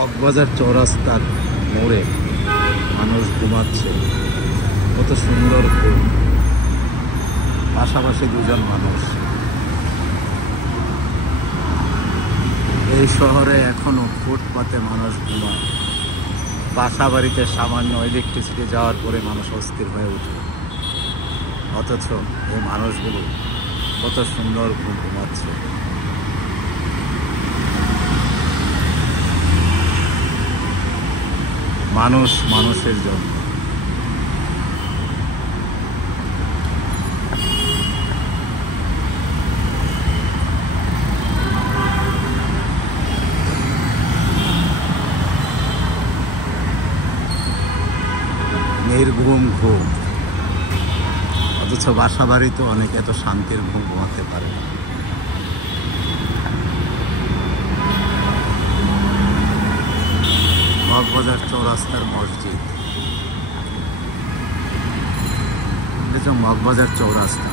কক্সবাজার চৌরাস্তার মোড়ে মানুষ ঘুমাচ্ছে, কত সুন্দর ঘুম। পাশাপাশি দুজন মানুষ। এই শহরে এখনো ফুটপাতে মানুষ ঘুমায়। বাসা বাড়িতে সামান্য ইলেকট্রিসিটি যাওয়ার পরে মানুষ অস্থির হয়ে ওঠে, অথচ এই মানুষগুলো কত সুন্দর ঘুম ঘুমাচ্ছে। মানুষ মানুষের জন্য। নির্ঘুম ঘুম, অথচ বাসা বাড়িতে অনেক এত শান্তির ঘুম ঘুমাতে পারে না। কক্সবাজার চৌরাস্তার মসজিদ, এটা হচ্ছে কক্সবাজার চৌরাস্তা।